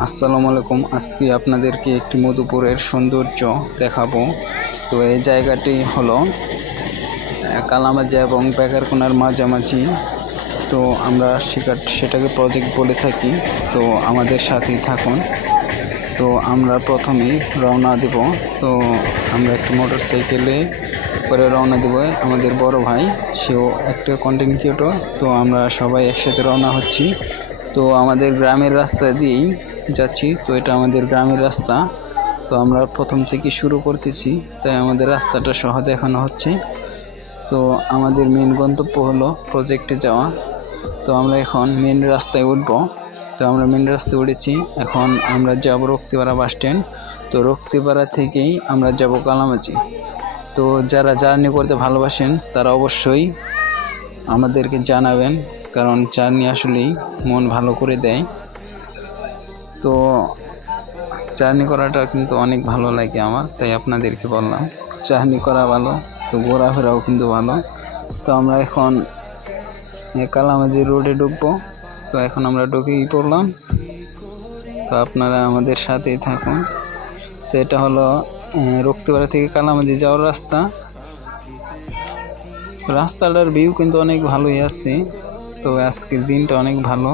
আসসালামু আলাইকুম। আজকে আপনাদেরকে একটি মধুপুরের সৌন্দর্য দেখাবো। তো এই জায়গাটি হলো কালামাজি এবং বেকারকোনার মাঝামাঝি। তো আমরা সেটা- সেটাকে প্রজেক্ট বলে থাকি। তো আমাদের সাথেই থাকুন। তো আমরা প্রথমেই রওনা দেব। তো আমরা একটি মোটর সাইকেলে করে রওনা দেব। আমাদের বড় ভাই, সেও একটা কন্টেন্ট ক্রিয়েটর তো আমরা সবাই একসাথে রওনা হচ্ছি। তো আমাদের গ্রামের রাস্তা দিয়েই যাচ্ছি, তো এটা আমাদের গ্রামের রাস্তা। তো আমরা প্রথম থেকে শুরু করতেছি, তাই আমাদের রাস্তাটা সহ দেখানো হচ্ছে। তো আমাদের মেন গন্তব্য হলো প্রজেক্টে যাওয়া। তো আমরা এখন মেন রাস্তায় উঠব। তো আমরা মেন রাস্তায় উঠেছি, এখন আমরা যাব রক্তিপাড়া বাস স্ট্যান্ড তো রক্তিপাড়া থেকেই আমরা যাব কালামাচি। তো যারা জার্নি করতে ভালোবাসেন, তারা অবশ্যই আমাদেরকে জানাবেন। কারণ জার্নি আসলেই মন ভালো করে দেয়। তো জার্নি করাটা কিন্তু অনেক ভালো লাগে আমার, তাই আপনাদেরকে বললাম। জার্নি করা ভালো, তো ঘোরাফেরাও কিন্তু ভালো। তো আমরা এখন এ কালামাজি রোডে ঢুকবো। তো এখন আমরা ঢুকেই পড়লাম। তো আপনারা আমাদের সাথেই থাকুন। তো এটা হলো রক্তিপাড়া থেকে কালামাজি যাওয়ার রাস্তা। রাস্তাটার ভিউ কিন্তু অনেক ভালোই আছে। তো আজকের দিনটা অনেক ভালো।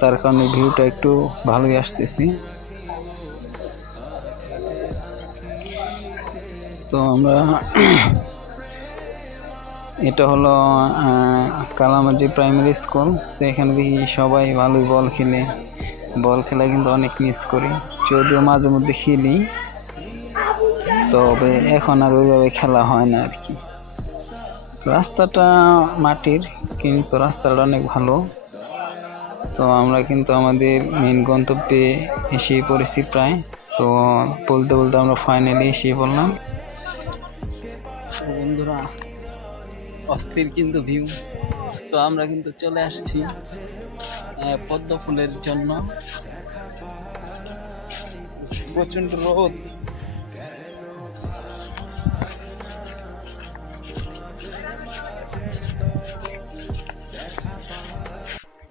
তার কারণে ভিউটা একটু ভালোই আসতেছি। তো আমরা এটা হলো কালামাজি প্রাইমারি স্কুল। তো এখানে দেখি সবাই ভালোই বল খেলে। বল খেলা কিন্তু অনেক মিস করি। যদিও মাঝে মধ্যে খেলি। তবে এখন আর ওইভাবে খেলা হয় না আর কি। রাস্তাটা মাটির, কিন্তু রাস্তাটা অনেক ভালো। তো আমরা কিন্তু আমাদের মেন গন্তব্যে এসে পড়েছি প্রায়। তো বলতে বলতে আমরা ফাইনালি এসে পড়লাম। বন্ধুরা, অস্থির কিন্তু ভিউ তো আমরা কিন্তু চলে আসছি পদ্ম ফুলের জন্য। প্রচণ্ড রোদ।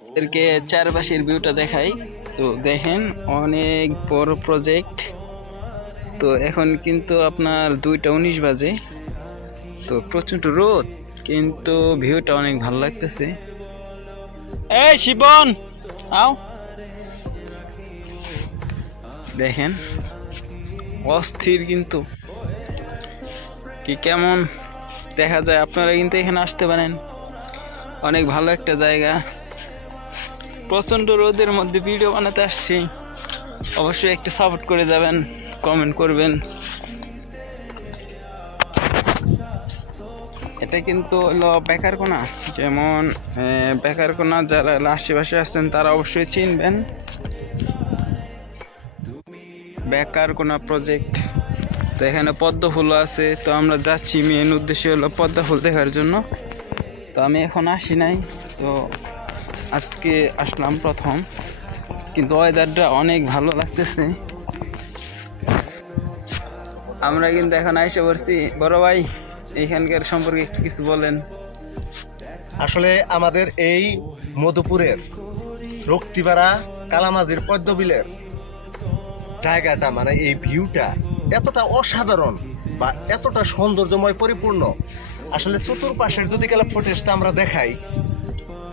এদেরকে চারপাশের ভিউটা দেখাই। তো দেখেন, অনেক বড় প্রজেক্ট তো এখন কিন্তু আপনার দুইটা উনিশ বাজে। তো প্রচণ্ড রোদ, কিন্তু ভিউটা অনেক ভালো লাগতেছে। এই শিবন, আও। দেখেন, অস্থির কিন্তু। কি কেমন দেখা যায়, আপনারা কিন্তু এখানে আসতে পারেন। অনেক ভালো একটা জায়গা। প্রচণ্ড রোদের মধ্যে ভিডিও বানাতে আসছি। অবশ্যই একটু সাপোর্ট করে যাবেন কমেন্ট করবেন। এটা কিন্তু হলো বেকার কোনা যেমন বেকার কোনা যারা আশেপাশে আছেন, তারা অবশ্যই চিনবেন। বেকার কোনা প্রজেক্ট তো এখানে পদ্ম ফুল আছে। তো আমরা যাচ্ছি মেন উদ্দেশ্য হলো পদ্ম ফুল দেখার জন্য। তো আমি এখন আসি নাই। তো আজকে আসলাম প্রথম, কিন্তু ওয়েদারটা অনেক ভালো লাগতেছে। আমরা কিন্তু এখন আইসে পড়ছি। বড় ভাই এইখানকার সম্পর্কে একটু কিছু বলেন। আসলে আমাদের এই মধুপুরের রক্তিপাড়া কালামাজির পদ্মবিলের জায়গাটা মানে এই ভিউটা এতটা অসাধারণ বা এতটা সৌন্দর্যময় পরিপূর্ণ। আসলে চতুর্পাশের যদি গেলে ফুটেজটা আমরা দেখাই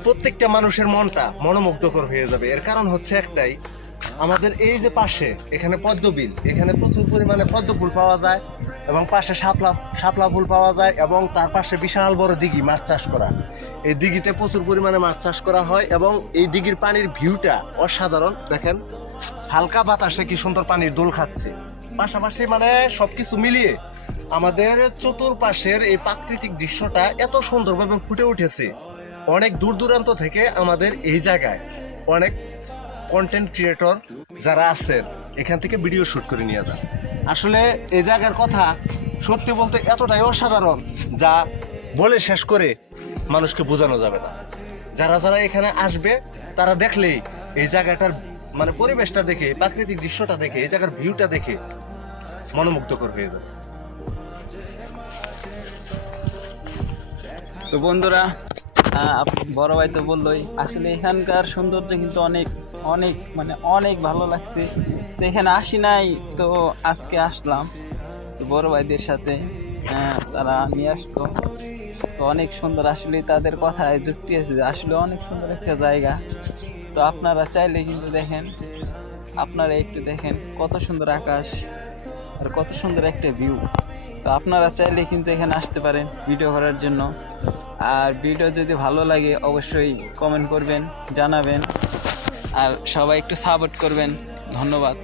প্রত্যেকটা মানুষের মনটা মনোমুগ্ধকর হয়ে যাবে। এর কারণ হচ্ছে একটাই, আমাদের এই যে পাশে, এখানে পদ্মবিল, এখানে প্রচুর পরিমাণে পদ্ম ফুল পাওয়া যায় এবং পাশে শাপলা শাপলা ফুল পাওয়া যায় এবং তার পাশে বিশাল বড় দিঘি, মাছ চাষ করা। এই দিঘিতে প্রচুর পরিমাণে মাছ চাষ করা হয় এবং এই দিঘির পানির ভিউটা অসাধারণ। দেখেন, হালকা বাতাসে কি সুন্দর পানির দোল খাচ্ছে। পাশাপাশি মানে সবকিছু মিলিয়ে আমাদের চতুর্পাশের এই প্রাকৃতিক দৃশ্যটা এত সুন্দরভাবে ফুটে উঠেছে। অনেক দূর দূরান্ত থেকে আমাদের এই জায়গায় অনেক কন্টেন্ট ক্রিয়েটর যারা আছেন, এখান থেকে ভিডিও শুট করে নিয়ে যান। আসলে এই জায়গার কথা সত্যি বলতে এতটাই অসাধারণ যা বলে শেষ করে মানুষকে বোঝানো যাবে না। যারা যারা এখানে আসবে, তারা দেখলেই এই জায়গাটার মানে পরিবেশটা দেখে, প্রাকৃতিক দৃশ্যটা দেখে, এই জায়গার ভিউটা দেখে মনোমুগ্ধকর হয়ে যাবে। তো বন্ধুরা বড় ভাই তো বললোই, আসলে এখানকার সৌন্দর্য কিন্তু অনেক অনেক মানে অনেক ভালো লাগছে। তো এখানে আসি নাই, তো আজকে আসলাম। তো বড় ভাইদের সাথে তারা নিয়ে আসলো। তো অনেক সুন্দর, আসলে তাদের কথায় যুক্তি আছে যে আসলে অনেক সুন্দর একটা জায়গা। তো আপনারা চাইলে কিন্তু দেখেন, আপনারা একটু দেখেন কত সুন্দর আকাশ আর কত সুন্দর একটা ভিউ। তো আপনারা চাইলে কিন্তু এখানে আসতে পারেন ভিডিও করার জন্য। আর ভিডিও যদি ভালো লাগে, অবশ্যই কমেন্ট করবেন, জানাবেন, আর সবাই একটু সাপোর্ট করবেন। ধন্যবাদ।